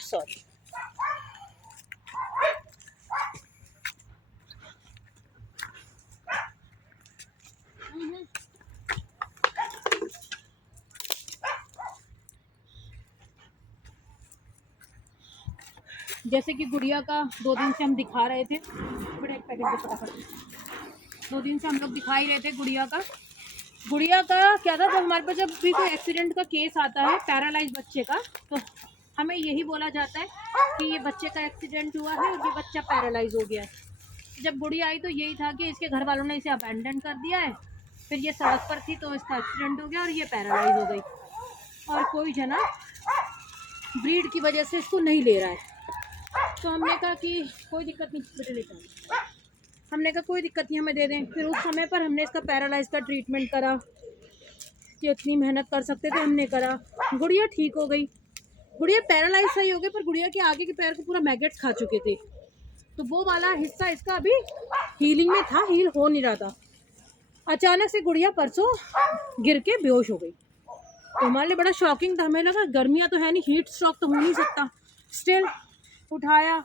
Sorry. जैसे कि गुड़िया का 2 दिन से हम दिखा रहे थे, बड़े एक पैकेट दे फटाफट। 2 दिन से हम लोग दिखा ही रहे थे गुड़िया का क्या था, जब हमारे पास जब भी कोई एक्सीडेंट का केस आता है पैरालाइज बच्चे का, तो हमें यही बोला जाता है कि ये बच्चे का एक्सीडेंट हुआ है और ये बच्चा पैरालाइज हो गया है। जब गुड़िया आई तो यही था कि इसके घर वालों ने इसे अबैंडन कर दिया है, फिर ये सड़क पर थी तो इसका एक्सीडेंट हो गया और ये पैरालाइज हो गई, और कोई जना ब्रीड की वजह से इसको नहीं ले रहा है। तो हमने कहा कि कोई दिक्कत नहीं, बेटे लेकर हमने कहा कोई दिक्कत नहीं, हमें दे दें। फिर उस समय पर हमने इसका पैरालाइज का ट्रीटमेंट करा कि इतनी मेहनत कर सकते थे, हमने करा। गुड़िया ठीक हो गई, गुड़िया पैरालाइज सही हो गई, पर गुड़िया के आगे के पैर को पूरा मैगेट्स खा चुके थे, तो वो वाला हिस्सा इसका अभी हीलिंग में था, हील हो नहीं रहा था। अचानक से गुड़िया परसों गिर के बेहोश हो गई, तो हमारे लिए बड़ा शॉकिंग था। हमें लगा गर्मियाँ तो है नहीं, हीट स्ट्रोक तो हो नहीं सकता। स्टिल उठाया,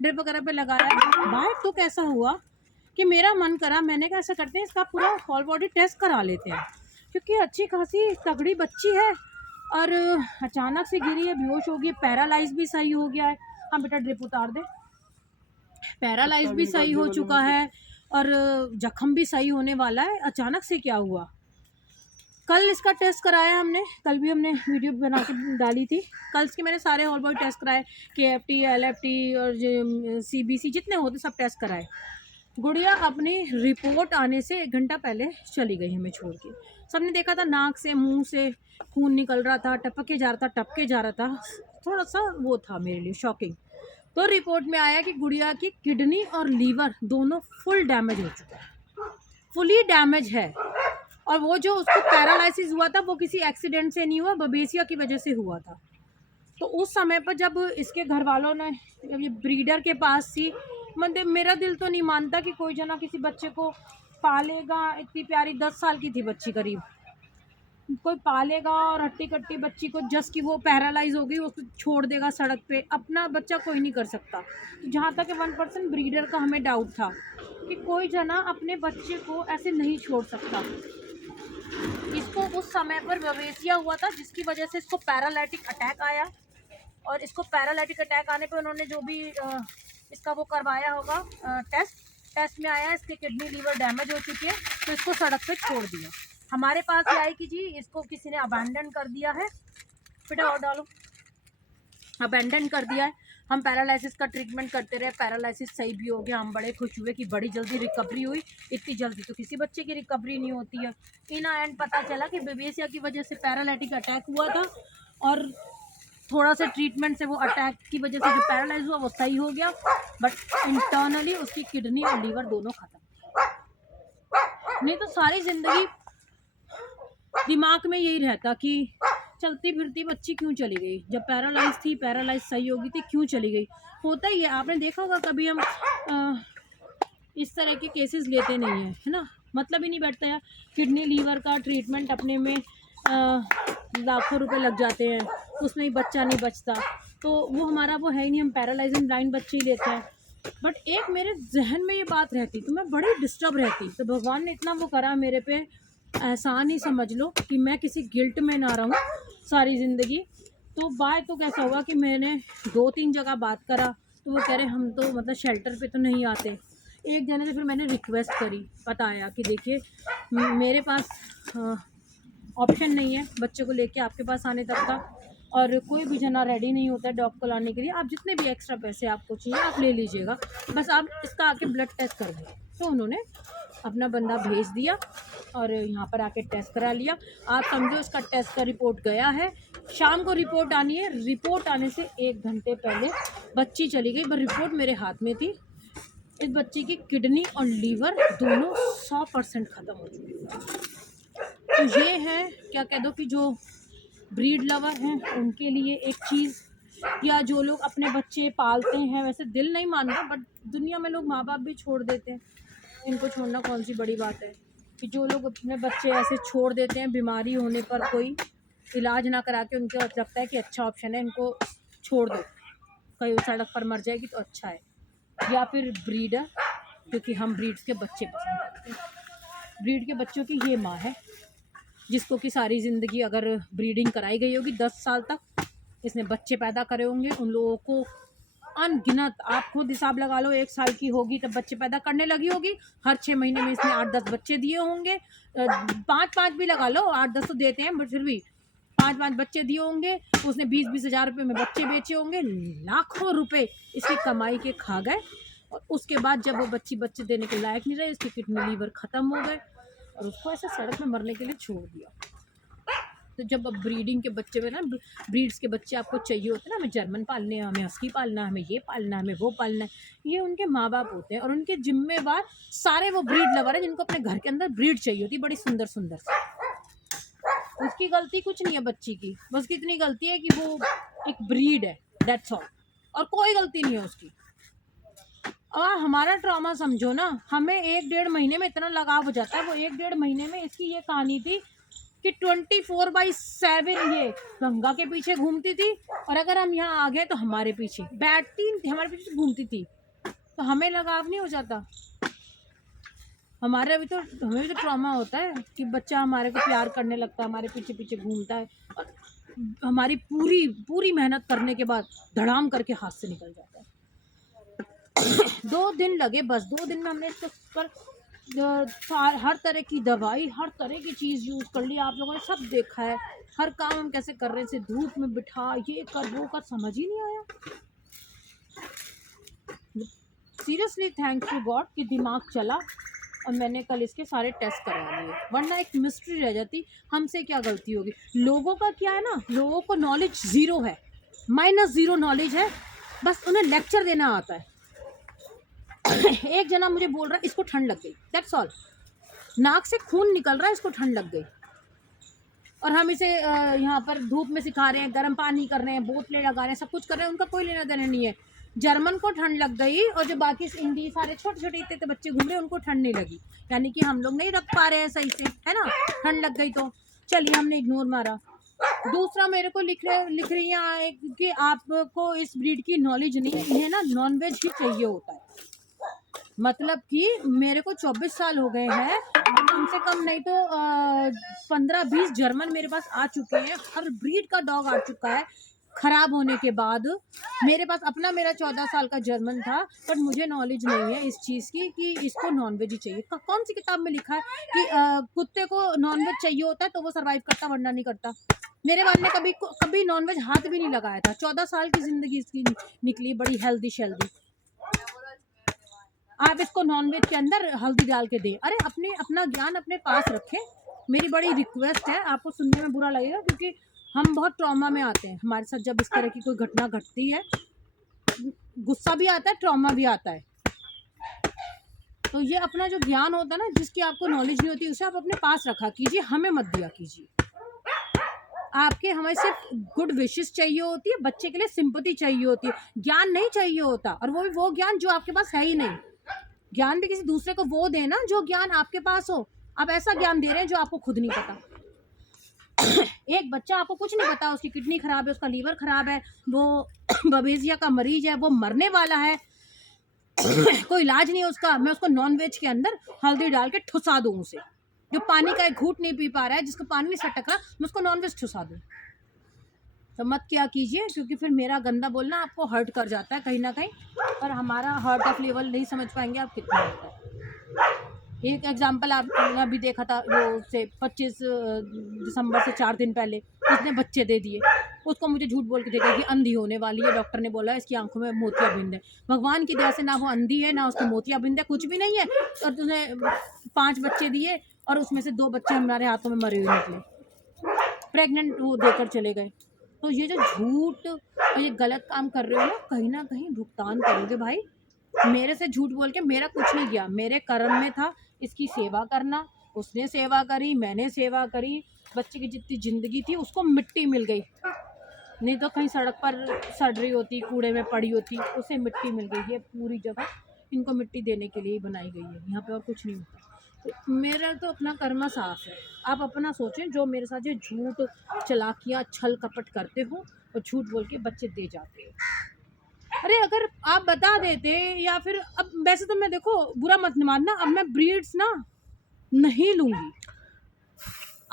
ड्रिप वगैरह पे लगाया। बाइक तो कैसा हुआ कि मेरा मन करा, मैंने कहा ऐसा करते हैं इसका पूरा होल बॉडी टेस्ट करा लेते हैं, क्योंकि अच्छी खासी तगड़ी बच्ची है और अचानक से गिरी है, बेहोश हो गई, पैरालाइज भी सही हो गया है। हाँ बेटा ड्रिप उतार दे। पैरालाइज भी सही हो चुका है और जख्म भी सही होने वाला है। अचानक से क्या हुआ, कल इसका टेस्ट कराया हमने, कल भी हमने वीडियो बना के डाली थी। कल इसके मैंने सारे होल बॉडी टेस्ट कराए, KFT, LFT और CBC जितने होते सब टेस्ट कराए। गुड़िया अपनी रिपोर्ट आने से 1 घंटा पहले चली गई हमें छोड़ के। सबने देखा था नाक से मुंह से खून निकल रहा था, टपके जा रहा था, थोड़ा सा वो था मेरे लिए शॉकिंग। तो रिपोर्ट में आया कि गुड़िया की किडनी और लीवर दोनों फुल डैमेज हो चुका है, फुली डैमेज है। और वो जो उसको पैरालाइसिस हुआ था वो किसी एक्सीडेंट से नहीं हुआ, बबेसिया की वजह से हुआ था। तो उस समय पर जब इसके घर वालों ने, जब ये ब्रीडर के पास थी, मतलब मेरा दिल तो नहीं मानता कि कोई जना किसी बच्चे को पालेगा। इतनी प्यारी 10 साल की थी बच्ची करीब, कोई पालेगा और हट्टी कट्टी बच्ची को जस्ट कि वो पैरालाइज हो गई उसको छोड़ देगा सड़क पे। अपना बच्चा कोई नहीं कर सकता। तो जहाँ तक 1% ब्रीडर का हमें डाउट था कि कोई जना अपने बच्चे को ऐसे नहीं छोड़ सकता। इसको उस समय पर बवेसिया हुआ था जिसकी वजह से इसको पैरालाइटिक अटैक आया, और इसको पैरालाइटिक अटैक आने पे उन्होंने जो भी इसका वो करवाया होगा टेस्ट में आया इसके किडनी लीवर डैमेज हो चुकी है, तो इसको सड़क पे छोड़ दिया। हमारे पास ये आई कि जी इसको किसी ने अबैंडन कर दिया है, बेटा और डालो, अबैंडन कर दिया है। हम पैरालिसिस का ट्रीटमेंट करते रहे, पैरालिसिस सही भी हो गया। हम बड़े खुश हुए कि बड़ी जल्दी रिकवरी हुई, इतनी जल्दी तो किसी बच्चे की रिकवरी नहीं होती है। इन एंड पता चला कि बेबेसिया की वजह से पैरालिटिक अटैक हुआ था, और थोड़ा सा ट्रीटमेंट से वो अटैक की वजह से जो पैरालाइज हुआ वो सही हो गया, बट इंटरनली उसकी किडनी और लीवर दोनों खत्म। नहीं तो सारी ज़िंदगी दिमाग में यही रहता कि चलती फिरती बच्ची क्यों चली गई, जब पैरालाइज थी, पैरालाइज सही हो गई थी, क्यों चली गई। होता ही है, आपने देखा होगा कभी हम इस तरह के केसेस लेते नहीं हैं, है ना, मतलब ही नहीं बैठता यार। किडनी लीवर का ट्रीटमेंट अपने में लाखों रुपए लग जाते हैं, उसमें ही बच्चा नहीं बचता, तो वो हमारा वो है ही नहीं, हम पैरालाइज एंड ब्लाइंड बच्चे ही लेते हैं। बट एक मेरे जहन में ये बात रहती तो मैं बड़ी डिस्टर्ब रहती। तो भगवान ने इतना वो करा मेरे पे, एहसान ही समझ लो कि मैं किसी गिल्ट में ना रहूं सारी ज़िंदगी। तो बात तो कैसा हुआ कि मैंने 2-3 जगह बात करा, तो वो कह रहे हम तो मतलब शेल्टर पे तो नहीं आते। एक जने से फिर मैंने रिक्वेस्ट करी, बताया कि देखिए मेरे पास ऑप्शन नहीं है बच्चे को लेके आपके पास आने तक का, और कोई भी जना रेडी नहीं होता है डॉग को लाने के लिए। आप जितने भी एक्स्ट्रा पैसे आपको चाहिए आप ले लीजिएगा, बस आप इसका आके ब्लड टेस्ट कर दो। तो उन्होंने अपना बंदा भेज दिया और यहाँ पर आके टेस्ट करा लिया। आप समझो इसका टेस्ट का रिपोर्ट गया है, शाम को रिपोर्ट आनी है। रिपोर्ट आने से 1 घंटे पहले बच्ची चली गई, पर रिपोर्ट मेरे हाथ में थी। इस बच्ची की किडनी और लीवर दोनों 100% ख़त्म हो चुकी है। तो ये है, क्या कह दो कि जो ब्रीड लवर हैं उनके लिए एक चीज़, या जो लोग अपने बच्चे पालते हैं, वैसे दिल नहीं मानता बट दुनिया में लोग माँ बाप भी छोड़ देते हैं, इनको छोड़ना कौन सी बड़ी बात है। कि जो लोग अपने बच्चे ऐसे छोड़ देते हैं बीमारी होने पर, कोई इलाज ना करा के, उनको लगता है कि अच्छा ऑप्शन है इनको छोड़ दो, कहीं सड़क पर मर जाएगी तो अच्छा है, या फिर ब्रीडर, क्योंकि हम ब्रीड्स के बच्चे पसंद करते हैं। ब्रीड के बच्चों की ये माँ है जिसको कि सारी ज़िंदगी अगर ब्रीडिंग कराई गई होगी 10 साल तक, इसने बच्चे पैदा करे होंगे, उन लोगों को अनगिनत, आप खुद हिसाब लगा लो, 1 साल की होगी तब बच्चे पैदा करने लगी होगी, हर 6 महीने में इसने 8-10 बच्चे दिए होंगे, 5-5 भी लगा लो, 8-10 तो देते हैं बट फिर भी 5-5 बच्चे दिए होंगे, उसने 20-20 हज़ार रुपये में बच्चे बेचे होंगे, लाखों रुपए इसकी कमाई के खा गए। और उसके बाद जब वो बच्चे देने के लायक नहीं रहे, इसकी किडनी लीवर ख़त्म हो गए और उसको ऐसे सड़क में मरने के लिए छोड़ दिया। तो जब अब ब्रीडिंग के बच्चे में ना, ब्रीड्स के बच्चे आपको चाहिए होते हैं ना, हमें जर्मन पालने हैं, हमें हस्की पालना है, हमें ये पालना है, हमें वो पालना है, ये उनके माँ बाप होते हैं और उनके जिम्मेवार सारे वो ब्रीड लवर हैं जिनको अपने घर के अंदर ब्रीड चाहिए होती है, बड़ी सुंदर सुंदर सी। उसकी गलती कुछ नहीं है बच्ची की, बस कितनी गलती है कि वो एक ब्रीड है, दैट्स ऑल, और कोई गलती नहीं है उसकी। और हमारा ट्रॉमा समझो ना, हमें 1-1.5 महीने में इतना लगाव हो जाता है। वो 1-1.5 महीने में इसकी ये कहानी थी कि 24/7 ये गंगा के पीछे घूमती थी, और अगर हम यहाँ आ गए तो हमारे पीछे बैठती, हमारे पीछे घूमती थी, तो हमें लगाव नहीं हो जाता। हमें भी तो ट्रॉमा होता है कि बच्चा हमारे को प्यार करने लगता है, हमारे पीछे पीछे घूमता है, और हमारी पूरी पूरी मेहनत करने के बाद धड़ाम करके हाथ से निकल जाता है। 2 दिन लगे, बस 2 दिन में हमने इसको पर हर तरह की दवाई, हर तरह की चीज़ यूज़ कर ली। आप लोगों ने सब देखा है, हर काम हम कैसे कर रहे हैं, धूप में बिठा, ये कर वो कर, समझ ही नहीं आया। सीरियसली थैंक्स टू गॉड कि दिमाग चला और मैंने कल इसके सारे टेस्ट करवा लिए, वरना एक मिस्ट्री रह जाती, हमसे क्या गलती होगी। लोगों का क्या है ना, लोगों को नॉलेज ज़ीरो है, -0 नॉलेज है, बस उन्हें लेक्चर देना आता है। एक जना मुझे बोल रहा है इसको ठंड लग गई, दैट्स ऑल, नाक से खून निकल रहा है, इसको ठंड लग गई, और हम इसे यहाँ पर धूप में सिखा रहे हैं, गर्म पानी कर रहे हैं, बोतलें लगा रहे हैं, सब कुछ कर रहे हैं, उनका कोई लेना देना नहीं है। जर्मन को ठंड लग गई और जो बाकी हिंदी सारे छोटे छोटे इतने बच्चे घूम रहे हैं उनको ठंड नहीं लगी, यानी कि हम लोग नहीं रख पा रहे हैं सही से, है ना। ठंड लग गई तो चलिए हमने इग्नोर मारा। दूसरा मेरे को लिख रही है कि आपको इस ब्रीड की नॉलेज नहीं है, इन्हें ना नॉनवेज ही चाहिए होता है। मतलब कि मेरे को 24 साल हो गए हैं, कम से कम नहीं तो 15-20 जर्मन मेरे पास आ चुके हैं, हर ब्रीड का डॉग आ चुका है ख़राब होने के बाद। मेरे पास अपना मेरा 14 साल का जर्मन था, बट मुझे नॉलेज नहीं है इस चीज़ की कि इसको नॉनवेज ही चाहिए। कौन सी किताब में लिखा है कि कुत्ते को नॉनवेज चाहिए होता है तो वो सर्वाइव करता, वरना नहीं करता। मेरे वाल ने कभी नॉनवेज हाथ भी नहीं लगाया था, 14 साल की ज़िंदगी इसकी निकली बड़ी हेल्दी शेल्दी। आप इसको नॉनवेज के अंदर हल्दी डाल के दें। अरे अपना ज्ञान अपने पास रखें, मेरी बड़ी रिक्वेस्ट है। आपको सुनने में बुरा लगेगा क्योंकि हम बहुत ट्रॉमा में आते हैं, हमारे साथ जब इस तरह की कोई घटना घटती है, गुस्सा भी आता है, ट्रॉमा भी आता है। तो ये अपना जो ज्ञान होता है ना, जिसकी आपको नॉलेज नहीं होती, उसे आप अपने पास रखा कीजिए, हमें मत दिया कीजिए। हमें सिर्फ गुड विशेस चाहिए होती है, बच्चे के लिए सिंपैथी चाहिए होती है, ज्ञान नहीं चाहिए होता, और वो भी वो ज्ञान जो आपके पास है ही नहीं। ज्ञान भी किसी दूसरे को वो देना जो ज्ञान आपके पास हो। आप ऐसा ज्ञान दे रहे हैं जो आपको खुद नहीं पता। एक बच्चा आपको कुछ नहीं पता, उसकी किडनी खराब है, उसका लीवर खराब है, वो बवेजिया का मरीज है, वो मरने वाला है, कोई इलाज नहीं है उसका, मैं उसको नॉनवेज के अंदर हल्दी डाल के ठुसा दूं। उसे जो पानी का एक घूंट नहीं पी पा रहा है, जिसको पानी नहीं सटक रहा, मैं उसको नॉनवेज ठुसा दूं। तो मत क्या कीजिए, क्योंकि फिर मेरा गंदा बोलना आपको हर्ट कर जाता है कहीं ना कहीं, और हमारा हार्ट ऑफ लेवल नहीं समझ पाएंगे आप कितना होता है। एक एग्जांपल आपने अभी देखा था, वो से 25 दिसंबर से 4 दिन पहले उसने बच्चे दे दिए, उसको मुझे झूठ बोल के देखा कि अंधी होने वाली है, डॉक्टर ने बोला इसकी आंखों में मोतियाबिंद है। भगवान की दया से ना वो अंधी है ना उसको मोतियाबिंद है, कुछ भी नहीं है, और तुमने 5 बच्चे दिए और उसमें से 2 बच्चे हमारे हाथों में मरे हुए निकले, प्रेग्नेंट वो देकर चले गए। तो ये जो झूठ और ये गलत काम कर रहे हो ना कहीं भुगतान करोगे भाई। मेरे से झूठ बोल के मेरा कुछ नहीं गया, मेरे कर्म में था इसकी सेवा करना, उसने सेवा करी, मैंने सेवा करी, बच्चे की जितनी ज़िंदगी थी उसको मिट्टी मिल गई, नहीं तो कहीं सड़क पर सड़ रही होती, कूड़े में पड़ी होती, उसे मिट्टी मिल गई। ये पूरी जगह इनको मिट्टी देने के लिए ही बनाई गई है, यहाँ पे और कुछ नहीं होता। तो मेरा तो अपना कर्मा साफ है, आप अपना सोचें। जो मेरे साथ ये झूठ, चालाकियाँ, छल कपट करते हो और झूठ बोल के बच्चे दे जाते हो, अरे अगर आप बता देते, या फिर अब वैसे तो मैं देखो बुरा मत मानना, अब मैं ब्रीड्स ना नहीं लूंगी।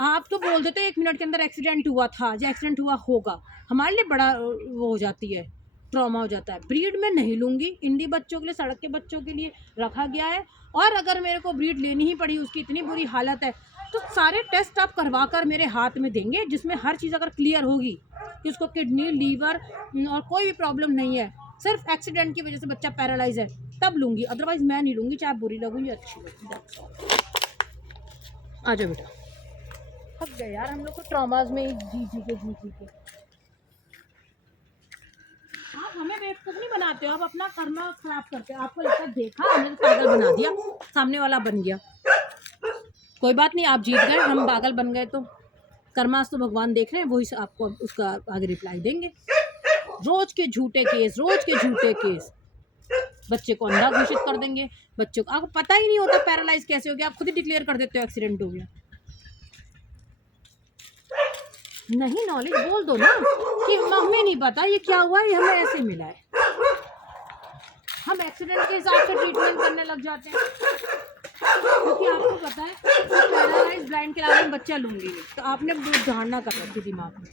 आप तो बोल देते 1 मिनट के अंदर एक्सीडेंट हुआ था या एक्सीडेंट हुआ होगा, हमारे लिए बड़ा वो हो जाती है, ट्रॉमा हो जाता है। ब्रीड में नहीं लूंगी, इंडी बच्चों के लिए, सड़क के बच्चों के लिए रखा गया है। और अगर मेरे को ब्रीड लेनी ही पड़ी, उसकी इतनी बुरी हालत है, तो सारे टेस्ट आप करवा कर मेरे हाथ में देंगे, जिसमें हर चीज़ अगर क्लियर होगी कि उसको किडनी, लीवर और कोई भी प्रॉब्लम नहीं है, सिर्फ एक्सीडेंट की वजह से बच्चा पैरालाइज है, तब लूंगी, अदरवाइज मैं नहीं लूंगी, चाहे बुरी लगूँ या अच्छी लगूँ। आ जाओ बेटा, थक गए यार हम लोग को ट्रॉमाज में ही जी के। आप हमें बेवकूफ़ नहीं बनाते हो, आप अपना कर्मा खराब करते हो। आपको लगता है देखा हमने तो पागल बना दिया, सामने वाला बन गया। कोई बात नहीं, आप जीत गए, हम पागल बन गए, तो कर्मास तो भगवान देख रहे हैं, वही आपको उसका आगे रिप्लाई देंगे। रोज के झूठे केस, बच्चे को अंधा घोषित कर देंगे, बच्चों को आपको पता ही नहीं होता पैरालाइज कैसे हो गया, आप खुद ही डिक्लेयर कर देते हो एक्सीडेंट हो गया। नहीं नॉलेज बोल दो ना कि हमें नहीं पता ये क्या हुआ, ये हमें ऐसे मिला है। हम एक्सीडेंट के हिसाब से ट्रीटमेंट करने लग जाते हैं, क्योंकि आपको पता है पैरालाइज ब्लाइंड के अलावा बच्चा लूंगी नहीं, तो आपने धारणा कर रखी दिमाग में।